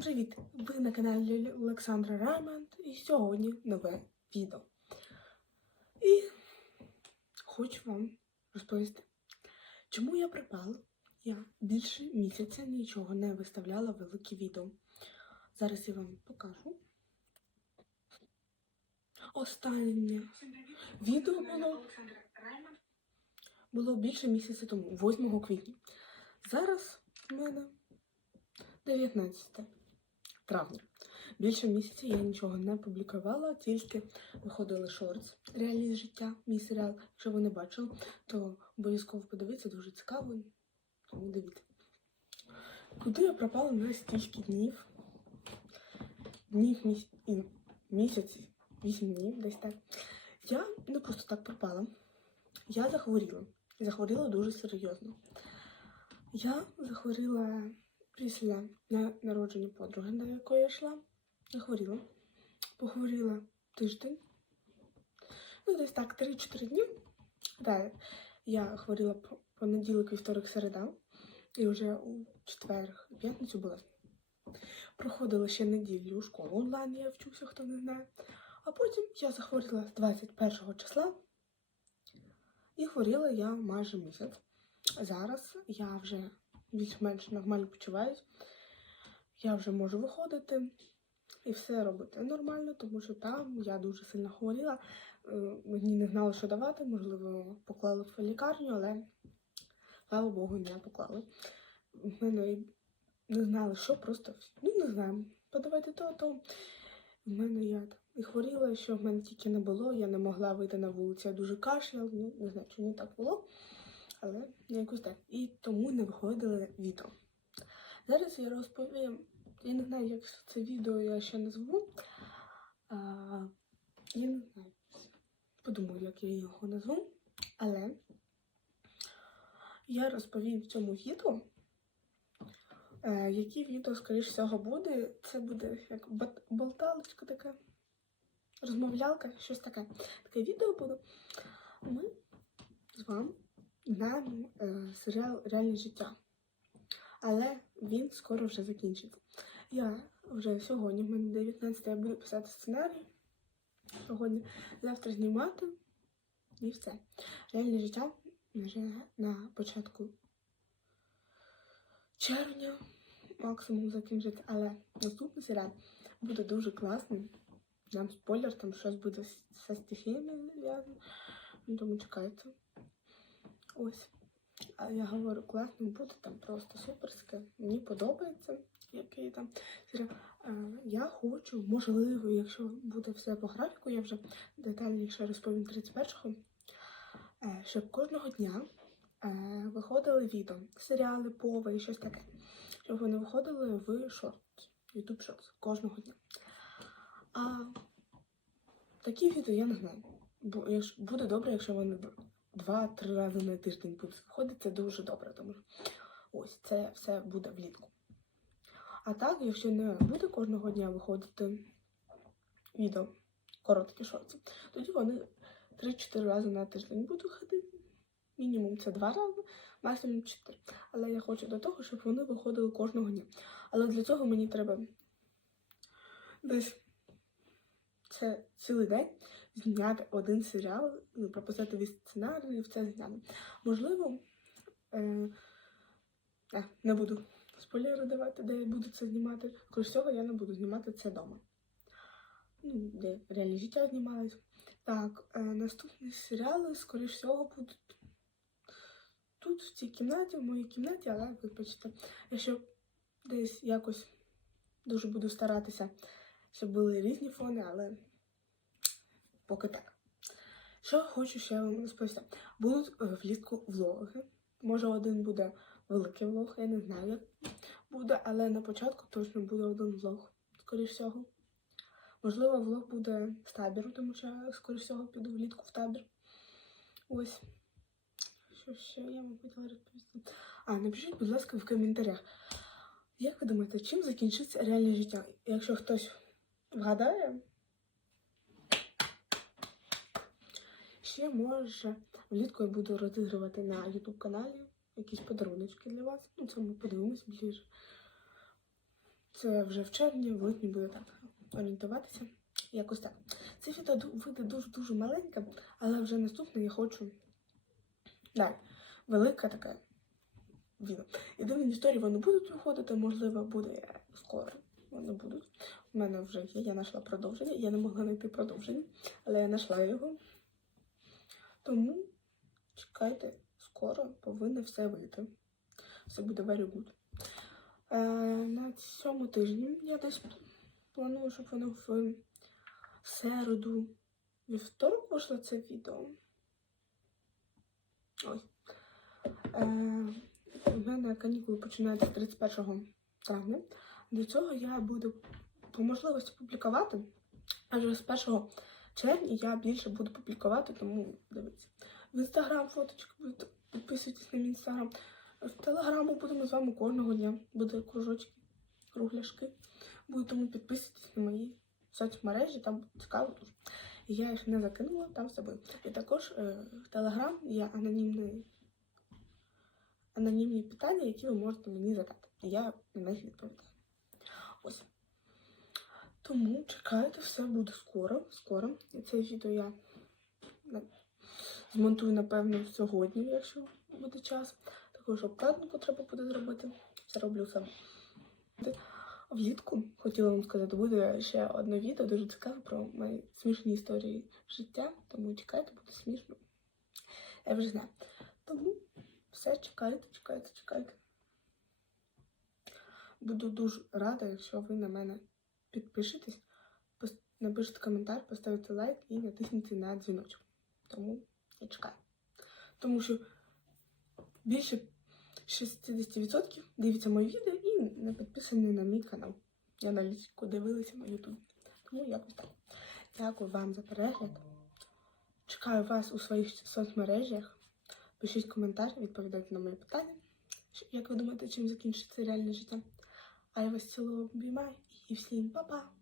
Всім привіт! Ви на каналі Олександра Раймонд і сьогодні нове відео. І хочу вам розповісти, чому я припала. Я більше місяця нічого не виставляла великі відео. Зараз я вам покажу. Останнє відео було, було більше місяця тому, 8 квітня. Зараз в мене 19 травня. Більше місяця я нічого не публікувала, тільки виходили шортс реалії життя, мій серіал. Якщо ви не бачили, то обов'язково подивіться, дуже цікаво. Тому дивіться. Куди я пропала на стільки днів? Днів міс... місяці, 8 днів, десь так. Я не просто так пропала. Я захворіла. Захворіла дуже серйозно. Я захворіла після на- народження подруги, до якої я йшла. Захворіла. Похворіла тиждень. Ну, десь так, 3-4 дні. Так, я хворіла по- понеділок, вівторок, середа. І вже у четвер, п'ятницю була. Проходила ще неділю школу онлайн, я вчуся, хто не знає. А потім я захворіла з 21 числа. І хворіла я майже місяць. Зараз я вже більш-менш нормально почуваюсь. Я вже можу виходити і все робити нормально, тому що там я дуже сильно хворіла. Е, Мені не знали, що давати, можливо, поклали в лікарню, але слава Богу, не поклали. Мене не знали, що просто ну не знаю, подавайте то, то. В мене я і хворіла, що в мене тільки не було, я не могла вийти на вулицю, я дуже кашляла, ну не знаю, чому так було але якось так. І тому не виходили відео. Зараз я розповім. Я не знаю, як це відео я ще назву. А, я не знаю. Подумаю, як я його назву. Але я розповім в цьому відео. Е, які відео, скоріш всього, буде. Це буде як болталочка така, розмовлялка, щось таке. Таке відео буде. Ми з вами на е, серіал Реальне життя. Але він скоро вже закінчиться. Я вже сьогодні, в мене 19 я буду писати сценарій. Сьогодні, завтра знімати і все. Реальне життя вже на початку червня максимум закінчиться. Але наступний серіал буде дуже класний. Нам спойлер, там щось буде зі стихіями зв'язано. Ну, Тому чекайте. Ось. А я говорю, класно буде там просто суперське. Мені подобається, який там. Я хочу, можливо, якщо буде все по графіку, я вже детальніше розповім 31-го, е, щоб кожного дня е, виходили відео, серіали, пова і щось таке. Щоб вони виходили в шорт, YouTube Shorts кожного дня. А такі відео я не знаю. Буде добре, якщо вони б- два-три рази на тиждень будуть виходити, це дуже добре, тому що ось це все буде влітку. А так, якщо не буде кожного дня виходити відео, короткі шорти, тоді вони 3-4 рази на тиждень будуть ходити. Мінімум це два рази, максимум 4. Але я хочу до того, щоб вони виходили кожного дня. Але для цього мені треба десь це цілий день зняти один серіал, ну, прописати весь сценарій і все зняти. Можливо, е, е, не буду спойлери давати, де я буду це знімати. Крім всього, я не буду знімати це вдома. Ну, де реальне життя знімалось. Так, е, наступні серіали, скоріш всього, будуть тут, в цій кімнаті, в моїй кімнаті, але вибачте, якщо десь якось дуже буду старатися, щоб були різні фони, але поки так. Що хочу ще вам розповісти. Будуть е, влітку влоги. Може, один буде великий влог, я не знаю, як буде, але на початку точно буде один влог, скоріш всього. Можливо, влог буде з табіру, тому що я, скоріш всього, піду влітку в табір. Ось. Що ще я вам хотіла розповісти? А, напишіть, будь ласка, в коментарях. Як ви думаєте, чим закінчиться реальне життя? Якщо хтось вгадає, ще може влітку я буду розігрувати на YouTube каналі якісь подаруночки для вас. Ну, це ми подивимось ближче. Це вже в червні, в липні буде так орієнтуватися. Якось так. Це відео вийде дуже-дуже маленьке, але вже наступне я хочу. Далі. Велика така відео. І дивні історії вони будуть виходити, можливо, буде скоро. Вони будуть. У мене вже є, я знайшла продовження. Я не могла знайти продовження, але я знайшла його. Тому чекайте, скоро повинно все вийти. Все буде very good. Е, на цьому тижні я десь планую, щоб воно в середу, вівторок вийшло це відео. Ось. Е, у мене канікули починаються 31 травня. До цього я буду по можливості публікувати. А вже з 1 червня я більше буду публікувати, тому дивіться. В інстаграм фоточки будете, підписуйтесь на мій інстаграм. В телеграму будемо з вами кожного дня. Буде кружочки, кругляшки. Буде тому підписуйтесь на мої соцмережі, там цікаво дуже. Я їх не закинула, там все буде. І також е, в Телеграм є анонімний, анонімні питання, які ви можете мені задати. Я на них відповідаю. Ось. Тому чекайте, все буде скоро. скоро. І це відео я змонтую, напевно, сьогодні, якщо буде час. Також обкладинку треба буде зробити. Все роблю сам. Влітку хотіла вам сказати, буде ще одне відео дуже цікаве про мої смішні історії життя, тому чекайте, буде смішно. Я вже знаю. Тому все, чекайте, чекайте, чекайте. Буду дуже рада, якщо ви на мене підпишетесь, пос- напишете коментар, поставите лайк і натиснете на дзвіночок. Тому я чекаю. Тому що більше 60% дивиться мої відео і не підписані на мій канал. Я навіть дивилася на YouTube. Тому якось так. Дякую вам за перегляд. Чекаю вас у своїх соцмережах. Пишіть коментар, відповідайте на мої питання. Як ви думаєте, чим закінчиться реальне життя? А я вас цілую обіймаю і всім па-па!